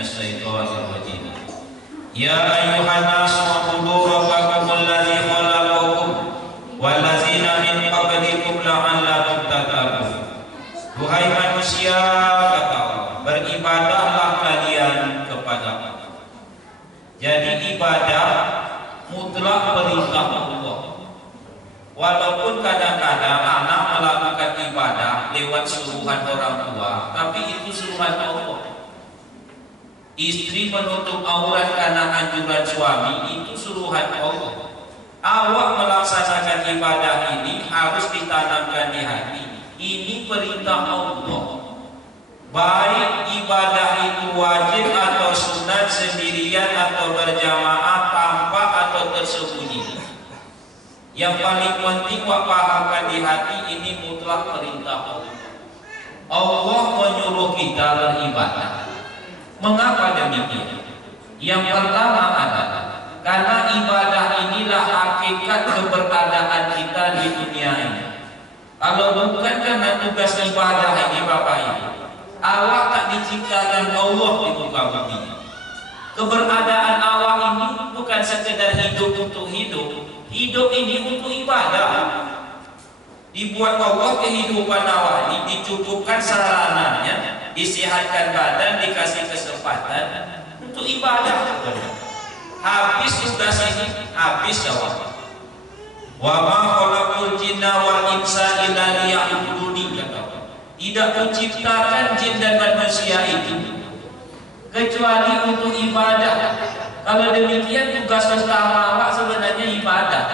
minasyaitonir rajim. Ya ayyuhan nasu ubudu rabbakumul ladzi khalaqakum wal ladzina min qablikum la'allakum tattaqun. Duhai manusia, kata Allah, beribadahlah kalian kepada Allah. Jadi ibadah mutlak perintah Allah. Walaupun kadang-kadang anak melakukan ibadah lewat suruhan orang tua, tapi itu suruhan Allah. Istri menutup aurat karena anjuran suami, itu suruhan Allah. Awak melaksanakan ibadah ini harus ditanamkan di hati. Ini perintah Allah. Baik ibadah itu wajib atau sunat, sendirian atau berjamaah, tampak atau tersembunyi. Yang paling penting wak pahamkan di hati, ini mutlak perintah Allah. Allah menyuruh kita beribadah. Mengapa demikian? Yang pertama adalah karena ibadah inilah hakikat keberadaan kita di dunia ini. Kalau bukan karena tugas ibadah ini Bapak Ibu, Allah tak diciptakan Allah di muka bumi. Keberadaan Allah ini bukan sekedar hidup untuk hidup. Hidup ini untuk ibadah. Dibuat Allah kehidupan awal ini, dicukupkan sarananya, disehatkan badan, dikasih kesempatan untuk ibadah. Habis tugas ini, habis jawab. Wa ma khalaqul jinna wal insa illa liya'buduni. Tidak menciptakan jin dan manusia itu kecuali untuk ibadah. Kalau demikian tugas utama awak sebenarnya ibadah.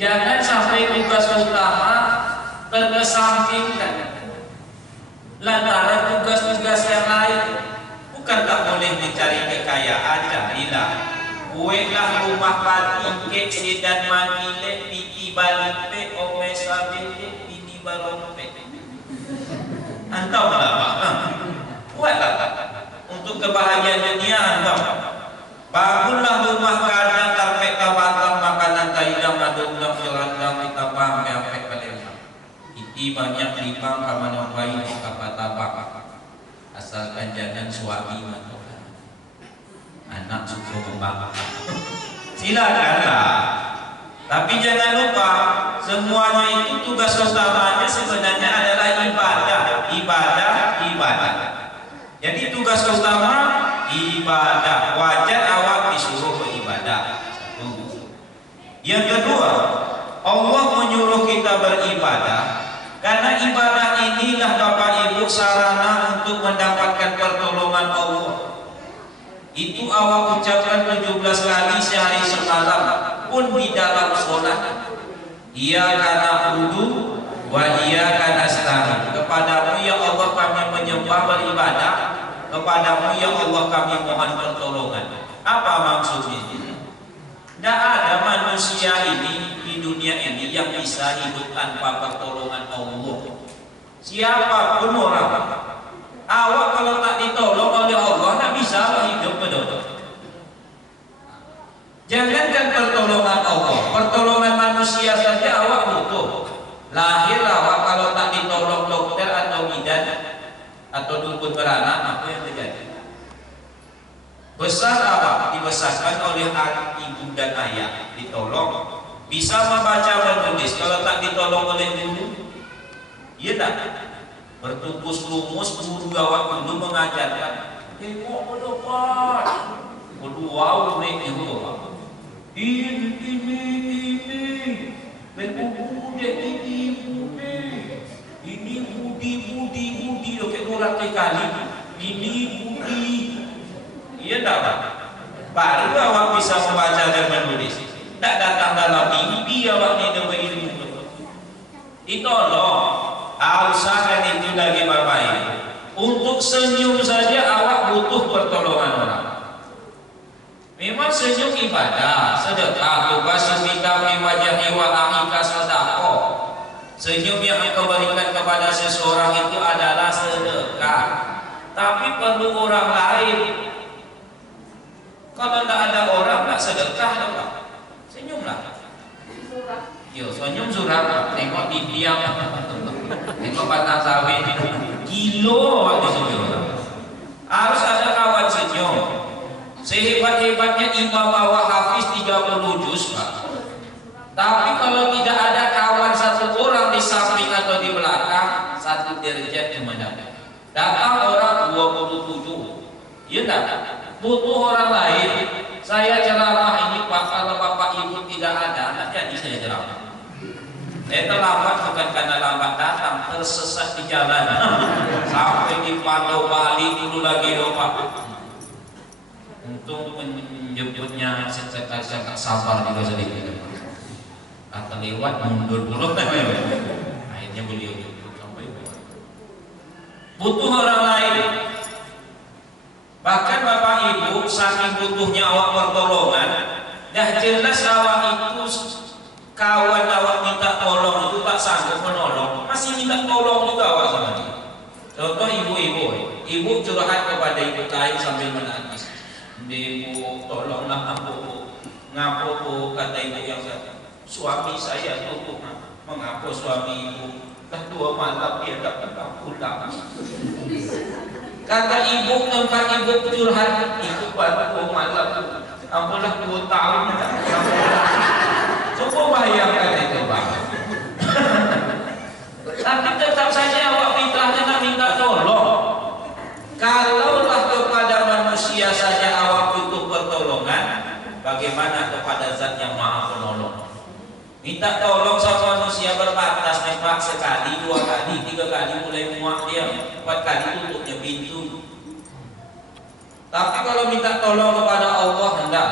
Jangan sampai tugas utama terkesampingkan lantaran tugas-tugas yang lain. Bukan tak boleh mencari kekayaan, carilah. Buatlah rumah pati, kek sedan mangile, piti balipe, ome sabete, pini barompe. Antau lah, buatlah untuk kebahagiaan dunia antau. Bangunlah rumah kandang, karpet kawakan, makanan kailang, madung-dang, jelandang, kita paham, sampai kalian. Iti banyak lipang, kamanang bayi, kapatabak. Asalkan jangan suami matukan. Anak suku kembang. Silakanlah. Tapi jangan lupa, semuanya itu tugas utamanya sebenarnya adalah ibadah. Ibadah. Jadi tugas utama ibadah. Wajar awak disuruh beribadah. Satu. Yang kedua, Allah menyuruh kita beribadah karena ibadah inilah Bapak Ibu sarana untuk mendapatkan pertolongan Allah. Itu awak ucapkan 17 kali sehari semalam pun di dalam sholat. Ia karena wudu wa ia karena nasta'in. Kepadamu ya Allah kami menyembah beribadah, kepadamu ya Allah kami mohon pertolongan. Apa maksudnya? Tidak ada manusia ini di dunia ini yang bisa hidup tanpa pertolongan Allah. Siapapun orang, awak kalau tak ditolong oleh Allah tak bisa hidup betul. Jangankan pertolongan Allah, pertolongan manusia saja awak butuh. Lahir awak kalau tak ditolong dokter atau bidan atau dukun beranak, apa yang terjadi? Besar awak dibesarkan oleh ibu dan ayah, ditolong, bisa membaca menulis. Kalau tak ditolong oleh guru, iya tak? Bertukus lumus, guru awak dulu mengajarkan. Tengok mendapat, berduau naik itu. Ini, berbudak ini budi, dokter orang kali. Ini budi. Iya tak? Baru awak bisa membaca dan menulis. Tak datang dalam mimpi awak ni dengan ilmu. Ditolong. Usahakan itu lagi Bapak Ibu. Untuk senyum saja awak butuh pertolongan orang. Memang senyum ibadah, sedekah, tubasmika fi wajhi wa akhika sedekah. Senyum yang engkau berikan kepada seseorang itu adalah sedekah. Tapi perlu orang lain. Kalau tidak ada orang, tak sedekah apa? Senyumlah. Yo, senyum surat. Tengok di diam. Tengok batang sawit. Kilo waktu senyum. Harus ada kawan sehebat-hebatnya imam bawa hafiz 30 juz, Pak. Tapi kalau tidak ada kawan satu orang di samping atau di belakang, satu derajat cuma dapat. Datang orang 27, ya enggak? Butuh orang lain. Saya ceramah ini Pak, kalau Bapak Ibu tidak ada, tidak jadi saya ceramah. Saya terlambat bukan karena lambat datang, tersesat di jalan. Sampai di Pantau Bali dulu lagi loh Pak. Untung menjemputnya sangat sabar juga sedikit. Kata lewat mundur dulu kan. Akhirnya beliau jemput sampai butuh orang lain. Bahkan Bapak Ibu saking butuhnya awak pertolongan, dah jelas awak itu kawan awak minta tolong itu tak sanggup menolong, masih minta tolong juga awak sama dia. Contoh ibu curhat kepada ibu lain sambil menangis. Ibu tolonglah aku, ngapo kata ibu yang satu. Suami saya tuh mengaku suami ibu dah 2 malam dia tak pernah pulang. Kata ibu tempat ibu curhat itu baru 2 malam, ampunlah 2 tahun. Coba bayangkan itu Pak. Tapi tetap saja awak fitrahnya nak minta tolong. Kalaulah kepada manusia saja awak butuh pertolongan, bagaimana kepada zat yang maha penolong? Minta tolong sama manusia berbatas, nempak sekali, 2 kali, 3 kali mulai muak dia, 4 kali tutupnya pintu. Tapi kalau minta tolong kepada Allah hendak.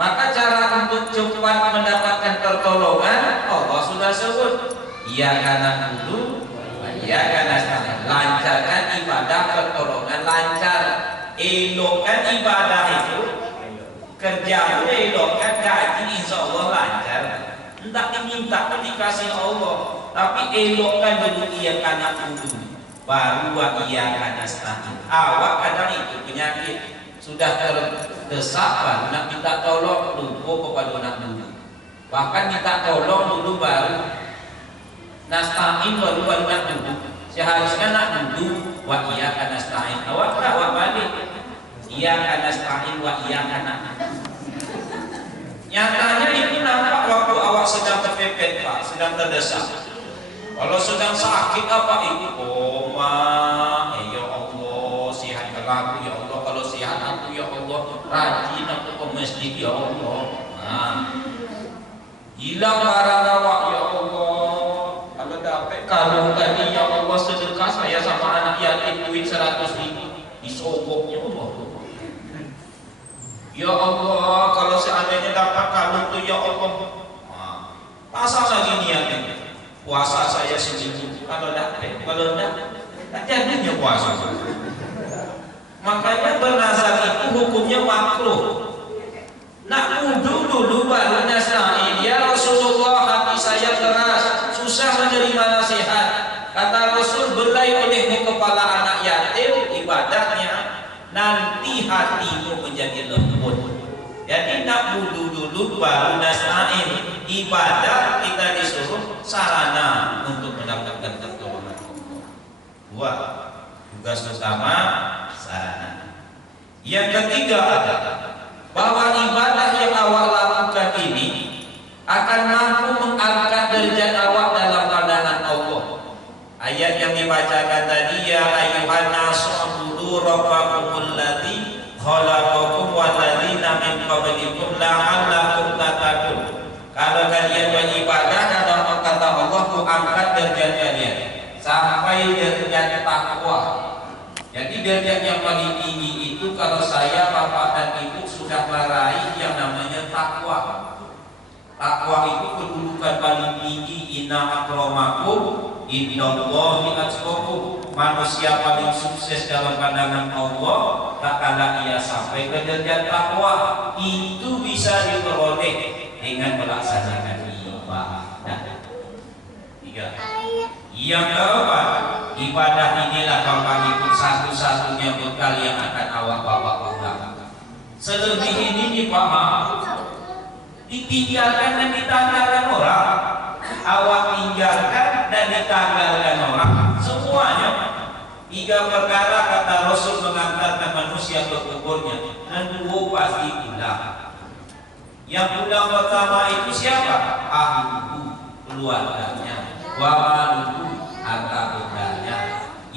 Maka cara untuk cepat mendapatkan pertolongan Allah sudah sebut. Iya karena dulu, iya karena sekarang. Lancarkan ibadah pertolongan lancar. Elokkan ibadah itu. Kerja elokkan gaji insya Allah lancar. Tidak diminta pun dikasih Allah, tapi elokkan dulu ia karena dulu. Baru ia karena setahun. Awak kadang itu penyakit sudah terdesak baru nak minta tolong lupa kepada anak dulu. Bahkan minta tolong dulu baru nasta'in baru nak dulu. Seharusnya nak dulu wa iya karena nasta'in. Awak balik. Iya karena nasta'in wa iya karena. Nyatanya itu nampak waktu awak sedang terpepet Pak, sedang terdesak. Kalau sedang sakit apa itu? Koma, ya Allah, sehatkan aku ya Allah. Kalau sehat aku ya Allah, rajin aku ke masjid ya Allah. Nah, hilang barang awak ya Allah. Kalau dapat kalung tadi ya Allah sedekah saya sama anak yatim duit 100.000 disogoknya Allah. Ya Allah, kalau seandainya dapat kalung itu ya Allah, pasang lagi niatnya. Puasa saya seminggu, kalau dapat, kalau tidak jadinya puasa. Makanya bernazar itu hukumnya makruh. Nak wudu dulu baru nasta'in. Ya Rasulullah, hati saya keras, susah menerima nasihat. Kata Rasul, belai olehmu kepala anak yatim, ibadahnya nanti hatimu menjadi lembut. Jadi nak wudu dulu baru nasta'in. Ibadah kita disuruh sarana untuk mendapatkan pertolongan Allah. 2. Tugas utama sarana. Yang ketiga adalah bahwa ibadah yang awak lakukan ini akan mampu mengangkat derajat awak dalam pandangan Allah. Ayat yang dibacakan tadi, ya ayyuhan nasu ubudu rabbakumul ladzi khalaqakum wal ladzina min qablikum la'allakum tattaqun. Kalau kalian beribadah, kata Allah, ku angkat derajat kalian sampai derajat takwa. Jadi derajat yang paling tinggi itu kalau saya, bapak dan ibu sudah meraih yang namanya takwa. Takwa itu kedudukan paling tinggi. Inna akramakum innallahi atqakum. Manusia paling sukses dalam pandangan Allah tak kala ia sampai ke derajat takwa. Itu bisa diperoleh dengan melaksanakan ibadah. 3. Yang keempat, ibadah inilah Bapak Ibu satu-satunya bekal yang akan awak bawa pulang. Selebih ini dipaham, ditinggalkan dan ditanggalkan orang. Awak tinggalkan dan ditanggalkan orang. Semuanya 3 perkara kata Rasul mengantarkan manusia manusia berkuburnya, dan dua pasti pulang. Yang pulang pertama itu siapa? Ahluhu, keluarganya, wa maluhu, harta bendanya.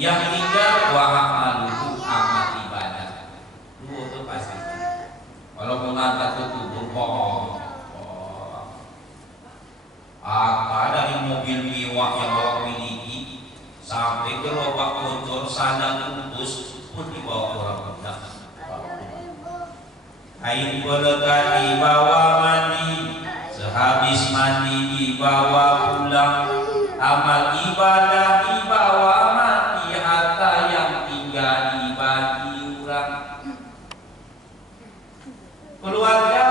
Yang tinggal wa amaluhu, amal ibadah. Dua itu pasti. Kalau mengantar ke kubur, dari mobil mewah yang bawa miliki sampai ke lobak bocor sana putus pun dibawa orang benar. Air belekat dibawa mandi, sehabis mandi dibawa pulang, amal ibadah dibawa mati, harta yang tinggal dibagi orang. Keluarga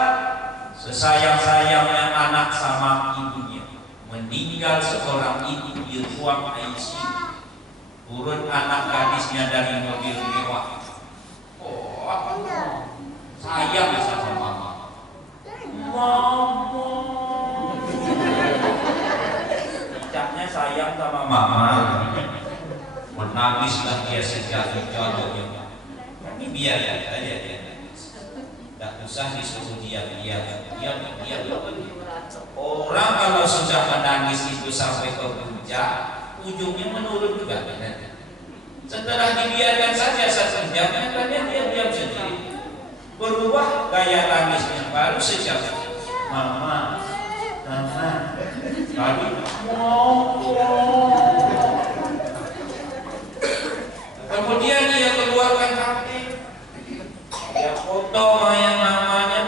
sesayang-sayangnya anak sama ibunya, meninggal seorang ibu di ruang ICU, turun anak gadisnya dari mobil mewah. Sayang sama mama. Mama. Cicaknya sayang sama mama. Menangislah dia sejatuh-jatuhnya. Ini biar saja dia nangis. Tak usah disuruh dia. Orang kalau sudah menangis itu sampai ke puncak, ujungnya menurun juga. Setelah dibiarkan saja satu jam, dia diam sendiri. Berubah gaya tangisnya, baru sejak mama, lalu kemudian dia keluarkan HP, dia foto mayat mamanya,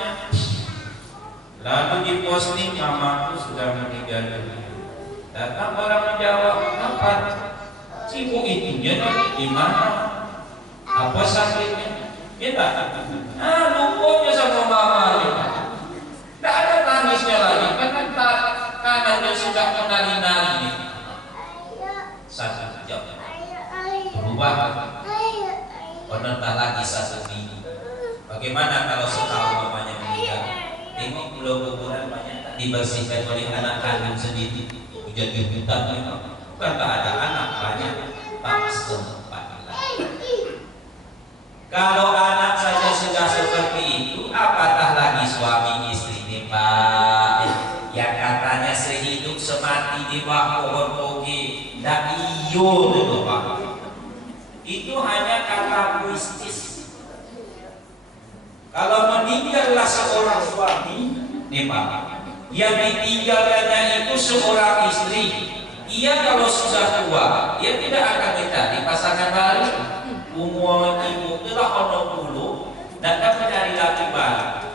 lalu diposting, mamaku sudah meninggal dunia. Datang orang menjawab, apa? Ibu itunya di mana? Apa sakitnya? Kita lupanya sama mama kita. Tak ada tangisnya lagi, karena kanannya sudah menari-nari. Satu jam berubah, penentang lagi satu minggu. Bagaimana kalau setahun mamanya meninggal? Tengok pulau kuburan banyak dibersihkan oleh anak kandung sendiri. Hujan-hujan memang bukan tak ada anak banyak, tak sempat lagi. Kalau anak saja sudah seperti itu, apatah lagi suami istri ini, Pak? Yang katanya sehidup semati di bawah pohon toge, tidak iyo itu, Pak. Itu hanya kata puitis. Kalau meninggallah seorang suami, nih Pak, yang ditinggalkannya itu seorang istri, ia kalau sudah tua, dia tidak akan mencari pasangan baru. Umur ibu telah 60 dan dapat mencari laki baru.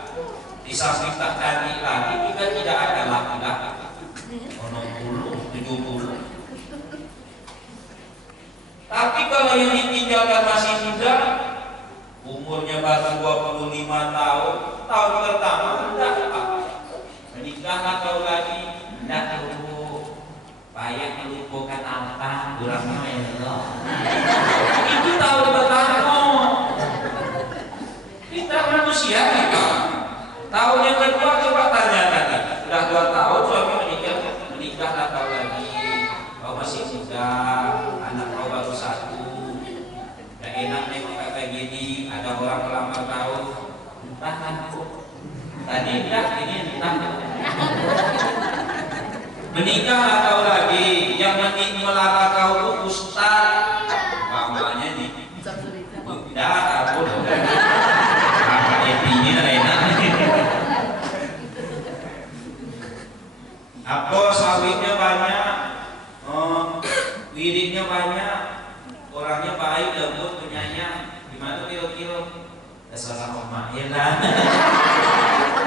Di samping tak cari lagi juga tidak ada laki-laki. 60, 70. Tapi kalau yang ditinggalkan masih muda, umurnya baru 25 tahun, tahun pertama tidak menikah atau lagi tidak perlu payah melupakan apa kurang melo. Itu tahun pertama. Kita manusia kita. Tahun yang kedua coba tanyakan. Sudah 2 tahun suami menikah atau lagi. Kau masih muda, anak kau baru 1. Gak enak nengok kayak gini. Ada orang melamar kau. Entah aku. Tadi enggak, ini entah. Menikah atau lagi. Yang melamar kau itu ustaz. Mamanya nih. Tidak, aku. Apa sawitnya banyak, wiridnya banyak, orangnya baik, lembut, penyayang. Gimana kira-kira? Terserah emak ya lah.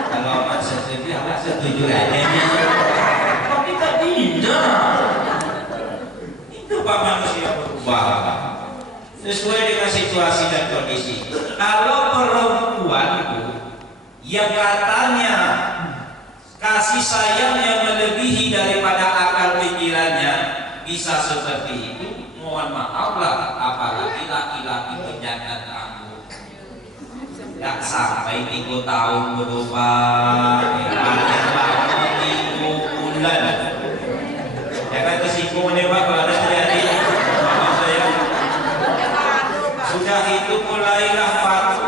Kalau emak setuju, apa setuju adanya. Tapi tak tidak. Itu Pak manusia berubah sesuai dengan situasi dan kondisi. Kalau perempuan itu yang katanya kasih sayang yang melebihi daripada akal pikirannya bisa seperti itu, mohon maaf lah, apalagi laki-laki penyakit aku tak sampai 3 tahun berubah, paling lama 3 bulan. Jangan tersinggung nih Pak kalau ada terjadi. Sudah itu mulailah Pak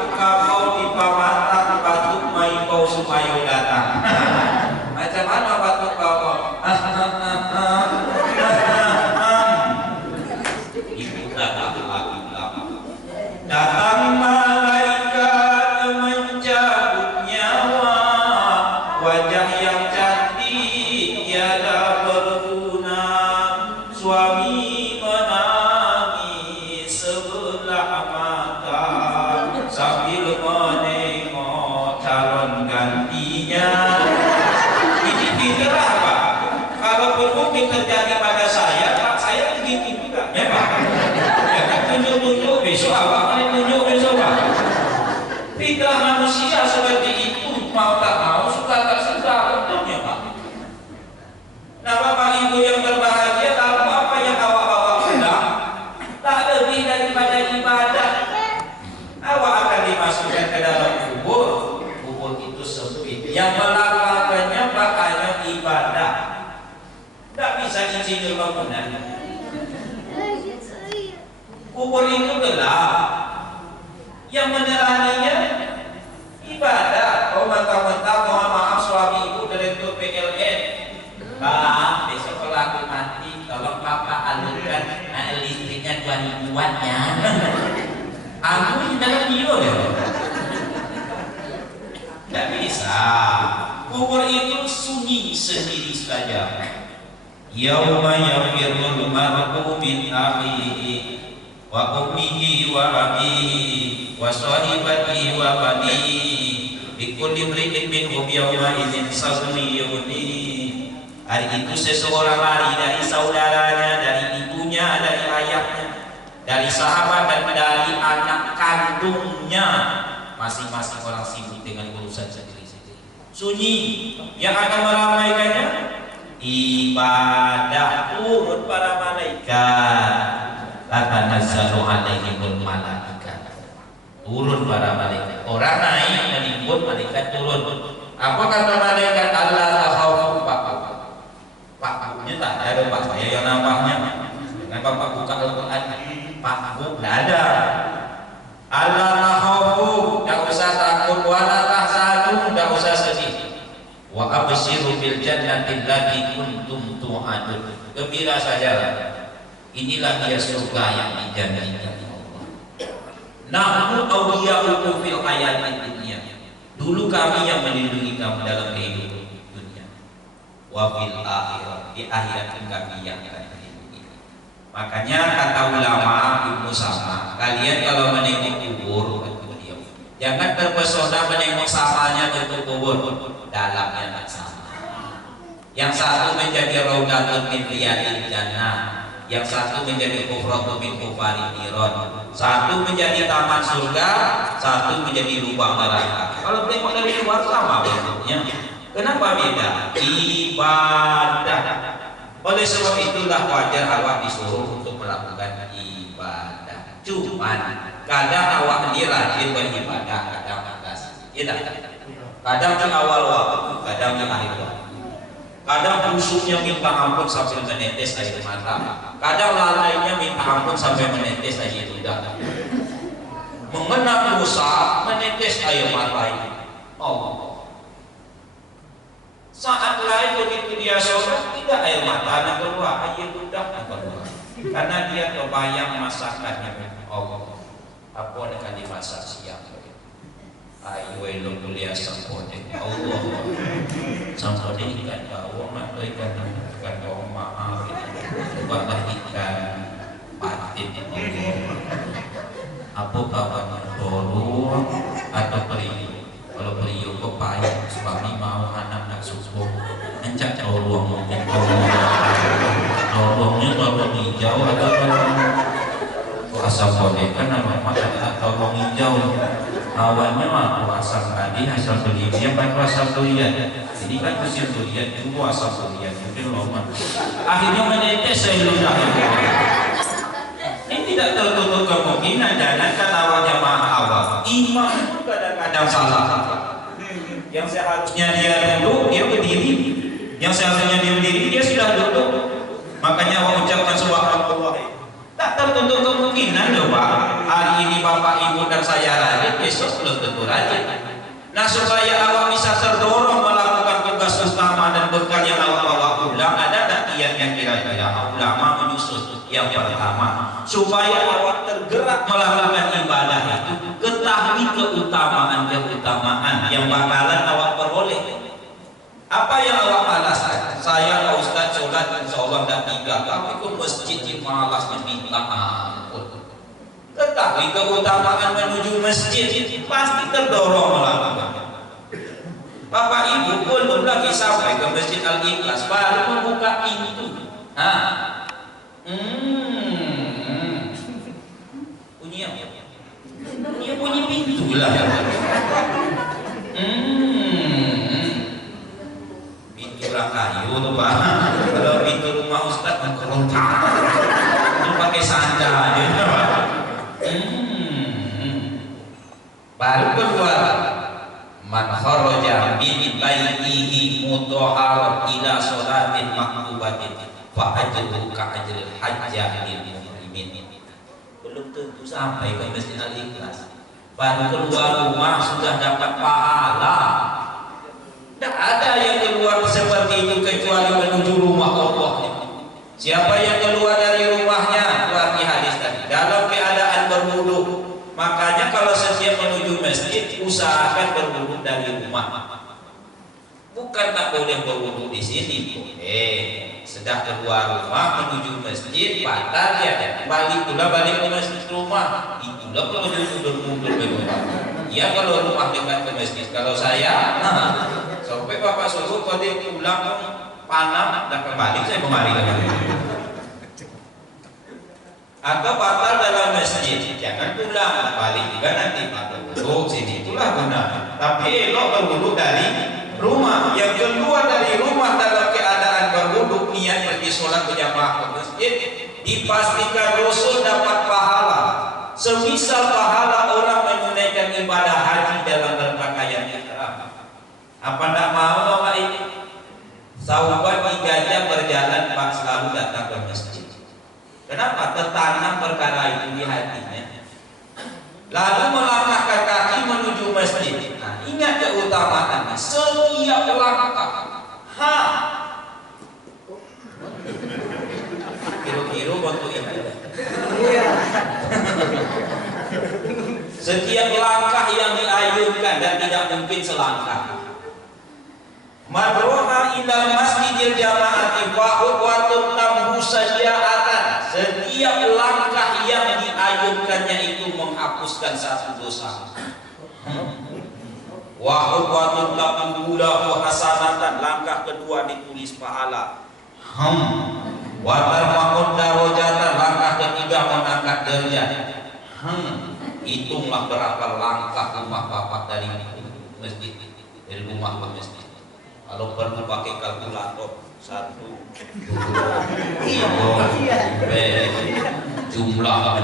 Fitrah manusia seperti itu, mau tak mau, suka tak suka, tentunya Pak. Nah Bapak Ibu yang berbahagia, tahu apa yang awak bawa pulang? Tak lebih daripada ibadah. Awak akan dimasukkan ke dalam kubur. Kubur itu sempit. Yang melakukannya makanya ibadah. Tak bisa insinyur bangunan. Kubur itu gelap. Yang meneranginya ibadah. Oh mentah-mentah mohon maaf suami ibu direktur PLN. Pak, besok kalau aku mati, tolong Bapak alurkan listriknya 2000 watt ya. Aku di dalam video ya. Tidak bisa. Kubur itu sunyi sendiri saja. Yauma yafirrul mar'u min akhihi wa ummihi wa abihi wa sahibatihi wa banihi likulli imri'in minhum yawma idzin sha'nun yughnihi. Hari itu seseorang lari dari saudaranya, dari ibunya, dari ayahnya, dari sahabat dan dari anak kandungnya. Masing-masing orang sibuk dengan urusan sendiri-sendiri. Sunyi. Yang akan meramaikannya ibadah. Turun para malaikat. Tatanazzalu alaihimul malaikat. Turun para malaikat. Orang naik menibun, malaikat turun. Apa kata malaikat? Allah takhawfu Pak, ini tak ada Pak, saya yang nambahnya. Dengan Bapak buka Al-Quran, Pak, Bu, tidak ada. Allah takhawfu, tidak usah takut, wala tahzanu, tidak usah sedih. Wa abshiru bil jannati allati kuntum tu'adun. Gembira saja. Inilah dia surga yang dijanjikan Allah. Nahnu awliya'ukum fil hayatid dunya. Dulu kami yang melindungi kamu dalam kehidupan dunia. Wa fil akhirah, di akhirat kami yang akan melindungi. Makanya kata ulama Ibnu Sama, kalian kalau menengok kubur jangan terpesona menengok samanya bentuk kubur, dalamnya tak sama. Yang satu menjadi raudatun min riyadil jannah, yang satu menjadi kufratun min kufarin niron, satu menjadi taman surga, satu menjadi lubang neraka. Kalau tengok dari luar sama bentuknya. Kenapa beda? Ibadah. Oleh sebab itulah wajar awak disuruh untuk melakukan ibadah. Cuman kadang awak ini rajin beribadah, kadang agak sedikit. Ya, kadang di awal waktu, kadang di akhir waktu. Kadang busuknya minta ampun sampai menetes air mata. Kadang lalainya minta ampun sampai menetes air ludah. Mengenang dosa menetes air mata ini. Allah. Saat lain begitu dia sholat, tidak air mata anak keluar, air ludah keluar. Karena dia kebayang masakannya. Allah, apa akan dimasak siang? Ayo elok kuliah sampode. Allah, sampode ikan bawang atau ikan bawang maaf. Bukanlah ikan patin. Allah, apa kawannya dorong atau periuk? Kalau periuk kepayang, suami mau anak nak subuh, encak dorongnya hijau atau asam kode kan nama atau dorong hijau. Awalnya mah asam tadi asam durian, yang kan asam durian. Jadi kan musim durian itu asam durian, mungkin lama. Akhirnya menetes saya ludah. Ini tidak tertutup kemungkinan jangankan awalnya maha awal. Imam itu kadang-kadang salah. Yang seharusnya dia duduk, dia berdiri. Yang seharusnya dia berdiri, dia sudah duduk. Makanya Allah ucapkan subhanallah. Tak tertutup kemungkinan loh Pak. Hari ini Bapak Ibu dan saya rajin, besok belum tentu rajin. Nah supaya awak bisa terdorong melakukan tugas utama dan bekal yang awak bawa pulang, ada tak kiat yang kira-kira ulama menyusun? Yang pertama, supaya awak tergerak melakukan ibadah itu, ketahui keutamaan yang bakalan awak peroleh. Apa yang awak malaskan? Saya Pak Ustaz sholat insya Allah dan 3, tapi ke masjid malas minta ampun. Ketahui keutamaan menuju masjid, pasti terdorong melakukan. Bapak Ibu belum lagi sampai ke Masjid Al-Ikhlas, baru membuka pintu. Bunyi apa? Bunyi pintu lah. Pintu kayu tuh Pak. Kalau pintu rumah Ustaz mengkerontak, itu pakai sanda aja Pak. Baru keluar, man kharaja min baitihi mutahhar ila sholatin maktubatin fa ajruhu ka ajril hajjah lil muslimin. Belum tentu sampai ke Masjid Al-Ikhlas, baru keluar rumah sudah dapat pahala. Tidak ada yang keluar seperti itu kecuali menuju rumah Allah. Siapa yang keluar dari rumahnya, keluar di hadis tadi, dalam keadaan berwudu. Makanya kalau setiap menuju masjid, usahakan berwudu dari rumah. Bukan tak boleh berwudu di sini, sudah keluar rumah menuju masjid, batal ya, balik ke masjid rumah. Itulah kalau mundur ya kalau rumah dekat ke masjid. Kalau saya, sampai bapak suruh kalau dia pulang panam dan kembali, saya kembali lagi. Atau batal dalam masjid, jangan pulang, balik juga nanti berwudu sini, itulah guna. Tapi elok berwudu dari rumah. Yang keluar dari rumah dalam keadaan berwudu, niat pergi sholat berjamaah ke masjid, dipastikan Rasul dapat pahala. Semisal pahala orang menunaikan ibadah haji dalam berpakaian ihram. Apa tidak mau Bapak ini? Sahabat 3 jam berjalan Pak selalu datang ke masjid. Kenapa? Tertanam perkara itu di hatinya. Lalu melangkahkan kaki menuju masjid. Nah, ingat keutamaannya. Setiap langkah, kira-kira waktu itu. Setiap langkah yang diayunkan dan tidak mungkin selangkah. Madroha ila masjidil jama'ati fa'udwatun tamhu sajia'atan. Setiap langkah yang diayunkannya itu menghapuskan satu dosa. Wa'udwatun tamhu lahu hasanatan. Langkah kedua ditulis pahala. Watarma'ud darajatan. Langkah ketiga mengangkat derajat. Hitunglah berapa langkah rumah bapak dari masjid, dari rumah ke masjid. Kalau perlu pakai kalkulator, 1, 2, 3, jumlah.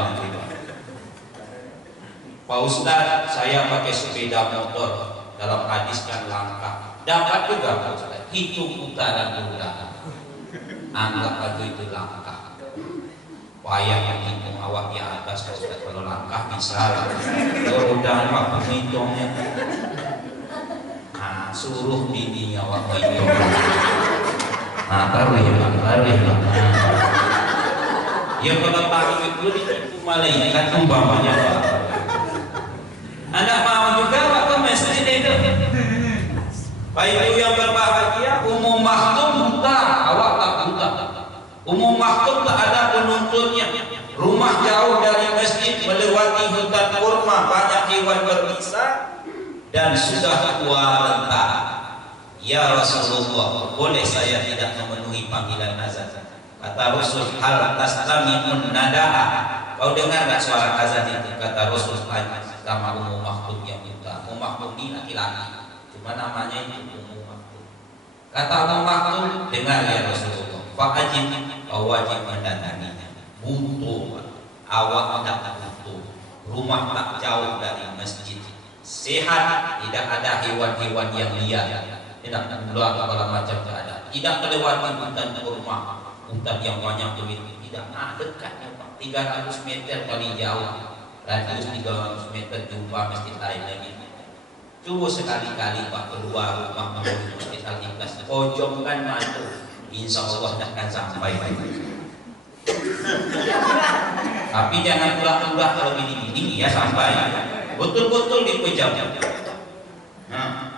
Pak Ustaz, saya pakai sepeda motor, dalam hadis kan langkah. Dapat juga Pak Ustaz, hitung putaran belakang. Anggap aja itu langkah. Payah menghitung awak di atas Pak Ustaz, kalau langkah bisa. Kalau udah apa penghitungnya? Suruh bini awak itu. Taruh ya. Ya kalau taruh itu ditipu malaikat umpamanya Pak. Anak mau juga Pak ke masjid itu. Pak Ibu yang berbahagia, umum maktum buta, awak tak buta. Umum maktum tak ada penuntutnya. Rumah jauh dari masjid, melewati hutan kurma, banyak hewan berbisa. Dan sudah tua renta. Ya Rasulullah, boleh saya tidak memenuhi panggilan azan? Kata Rasul, hal tastami'un nada'a. Kau dengar gak suara azan itu? Kata Rasul, sama umum makhluk yang buta. Umum makhluk ini laki-laki, cuma namanya itu umum makhluk. Kata umum makhluk, dengar ya Rasulullah, fa'ajib, kau wajib mendatanginya. Butuh, awak tidak butuh. Rumah tak jauh dari masjid. Sehat, tidak ada hewan-hewan yang liar, tidak ular segala macam tidak ada. Tidak melewati hutan kurma, hutan yang banyak duit, tidak. Nah, dekatnya Pak, 300 meter paling jauh, radius 300 meter jumpa masjid lain lagi. Coba sekali-kali Pak keluar rumah menuju masjid Al-Ikhlas, pojokkan mantu, insya Allah akan sampai. Tapi jangan pura-pura kalau gini-gini ya sampai. Betul-betul dipejam. Nah,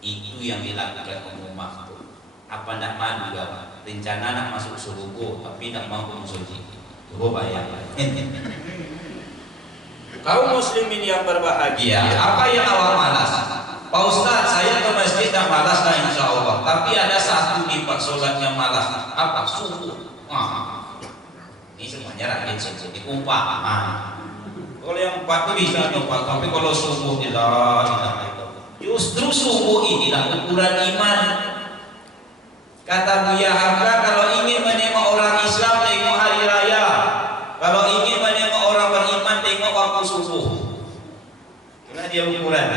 itu yang dilakukan umum makhluk. Apa nak malu ya? Rencana nak masuk surga, tapi tak mau mensuci. Coba bayangkan. Kaum muslimin yang berbahagia, apa yang awak malas? Pak Ustaz, saya ke masjid tak malas lah insya Allah. Tapi ada satu di Pak sholat yang malas. Apa? Subuh. Ini semuanya rajin subuh dikumpah. Kalau yang 4 itu bisa nyoba, tapi kalau subuh tidak. Justru Justru subuh inilah ukuran iman. Kata Buya Hamka, kalau ingin menengok orang Islam tengok hari raya, kalau ingin menengok orang beriman tengok waktu subuh. Itulah dia ukuran.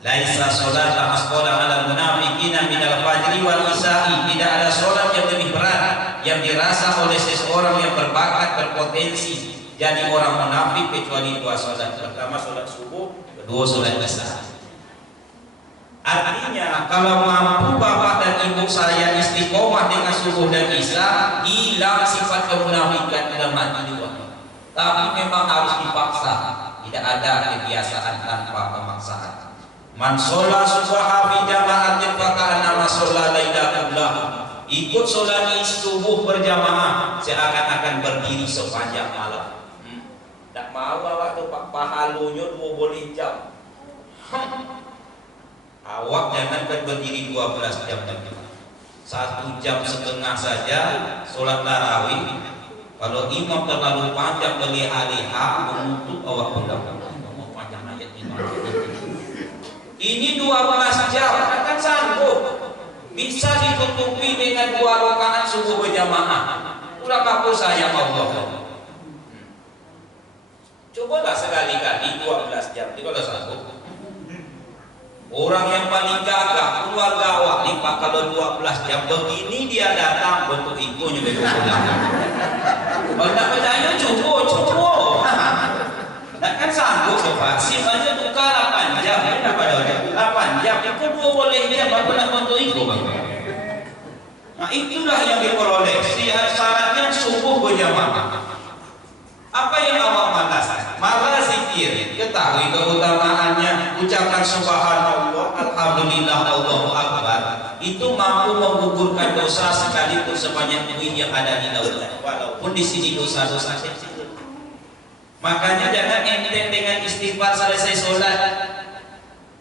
Laisa sholata asqala 'alal munafiqina minal fajri wal isya'i. Tidak ada sholat yang lebih berat yang dirasa oleh seseorang yang berbakat, berpotensi jadi orang munafik kecuali dua sholat. Pertama sholat subuh, kedua sholat isya. Artinya kalau mampu bapak dan ibu saya istiqomah dengan subuh dan isya, hilang sifat kemunafikan dalam hati dua. Tapi memang harus dipaksa. Tidak ada kebiasaan tanpa pemaksaan. Man sholat subaha fi jama'atin faka'annama sholat lailatul. Ikut sholat subuh berjamaah seakan-akan berdiri sepanjang malam. Tak mau awak tu pahalunya 20 jam. Awak jangankan berdiri 12 jam. 1 jam setengah saja sholat tarawih. Kalau imam terlalu panjang berleha-leha menutup awak pulang. Mau panjang ayat imam. Ini 12 jam akan sanggup. Bisa ditutupi dengan 2 rakaat subuh berjamaah. Ulah kapur sayang Allah. Cobalah sekali-kali 12 jam. Kalau sanggup. Orang yang paling gagah keluarga awak ni pak kalau 12 jam begini dia datang bentuk ikunya begitu. Kalau tak percaya cuba. Tak kan sanggup Pak. SIM aja tukar 8 jam. Apa dah? 8 jam. Itu 2 boleh dia baru nak bentuk ikut. Nah itulah yang diperoleh. Syaratnya subuh berjamaah. Apa yang awak malas? Malas zikir. Ketahui keutamaannya. Ucapkan subhanallah, alhamdulillah, Allahu akbar. Itu mampu menggugurkan dosa sekalipun sebanyak buih yang ada di lautan. Walaupun di sini dosa-dosa kecil. Makanya jangan enteng dengan istighfar selesai sholat.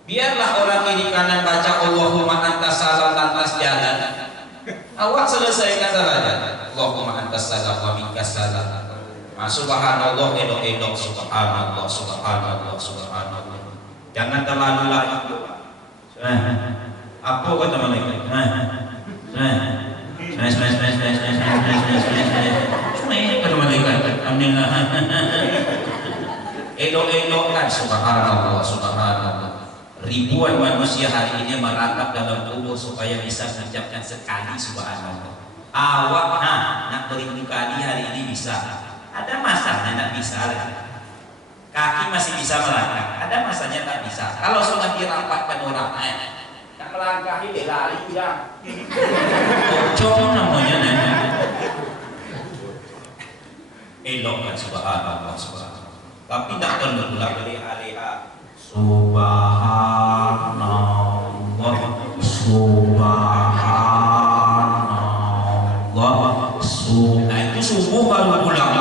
Biarlah orang kiri kanan baca Allahumma antas salam lantas jalan. Awak selesaikan salatnya. Allahumma antas salam wa minkas salam. Subhanallah elok-elok, subhanallah, subhanallah, subhanallah. Jangan terlalu lama. Apa kata malaikat? Kata malaikat, alhamdulillah. Elok-elokkan subhanallah, subhanallah. Ribuan manusia hari ini merangkap dalam kubur supaya bisa mengucapkan sekali subhanallah. Awak nak beribu kali hari ini bisa. Ada masanya tak bisa lagi. Kaki masih bisa melangkah. Ada masanya tak bisa. Kalau sudah dirampatkan orang, tak melangkahi dia lari ya. Bocong namanya nanya. Elokkan subhanallah, subhanallah. Tapi tak perlu pula leha-leha. Subhanallah, subhanallah, nah itu subuh baru pulang.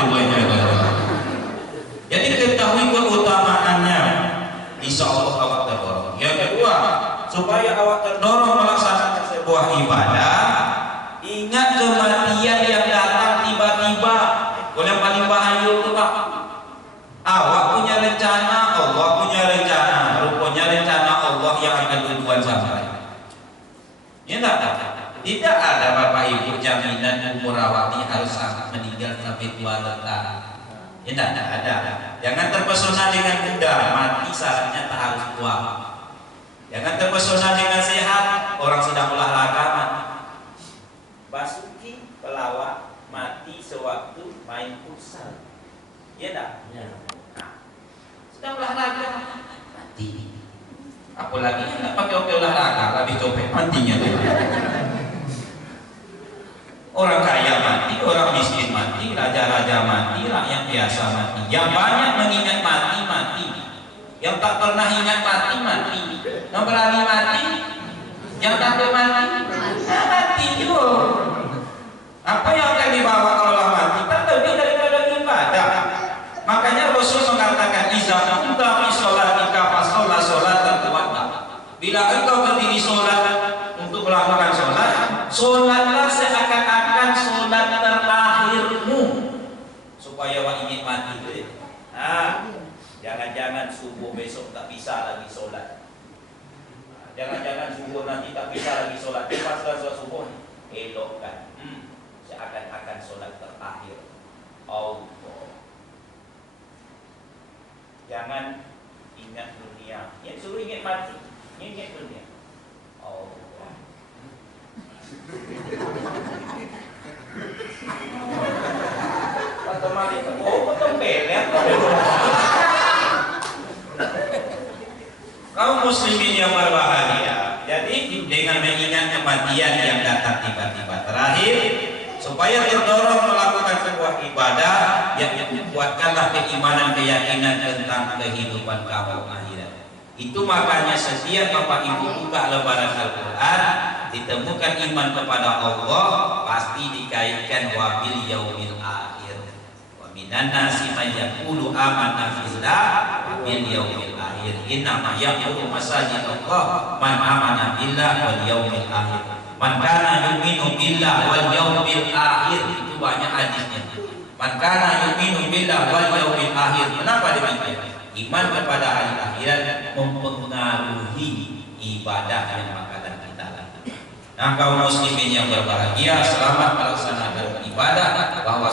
Jadi ketahui keutamaannya. Insya Allah awak terdorong. Yang kedua, supaya awak terdorong melaksanakan sebuah ibadah, ingat kematian yang datang tiba-tiba. Yang paling bahaya itu Pak. Awak punya rencana, Allah punya rencana. Rupanya rencana Allah yang akan duluan sampai. Ya tidak ada Bapak Ibu jaminan umur awak ini harus meninggal sampai tua renta. Ya tidak ada. Jangan terpesona dengan muda, mati syaratnya tak harus tua. Jangan terpesona dengan sehat, orang sedang olahraga mati. Basuki pelawak mati sewaktu main futsal. Ya tak? Ya. Sedang olahraga mati. Apalagi yang tak pakai olahraga, lebih copet matinya tuh. Orang kaya mati, orang miskin mati, raja-raja mati, rakyat biasa mati. Yang banyak mengingat mati, mati. Yang tak pernah ingat mati, mati. Yang berani mati, yang takut mati, mati juga. Apa yang akan dibawa kalau mati? Tak lebih daripada ibadah. Makanya Rasul mengatakan, "Iza kunta fi sholatika fasholla sholatan tuwadda." Bila engkau berdiri sholat untuk melakukan sholat, sholatlah seakan-akan sholat terlahirmu, supaya wak ingin mati. Jangan-jangan subuh besok tak bisa lagi sholat. Jangan-jangan subuh nanti tak bisa lagi sholat. Pas sholat subuh, elokkan. Seakan-akan sholat terakhir. Allah. Jangan ingat dunia. Ya suruh ingat mati. Ingat dunia. Allah. Otomatis potong belek. Kaum muslimin yang berbahagia. Jadi dengan mengingat kematian yang datang tiba-tiba terakhir, supaya terdorong melakukan sebuah ibadah yang membuatkanlah keimanan keyakinan tentang kehidupan kaum akhirat. Itu makanya setiap Bapak Ibu buka lembaran Al-Quran, ditemukan iman kepada Allah pasti dikaitkan wabil yaumil akhir. Wa minan nasi man yaqulu amanna billah wabil yaumil akhir. Innama ya'muru masajid Allah man amana billah wal yaumil akhir. Man kana yu'minu billah wal yaumil akhir. Itu banyak hadisnya. Man kana yu'minu billah wal yaumil akhir. Kenapa demikian? Iman kepada hari akhirat mempengaruhi ibadah yang akan kita lakukan. Nah, kaum muslimin yang berbahagia, selamat melaksanakan ibadah bahwa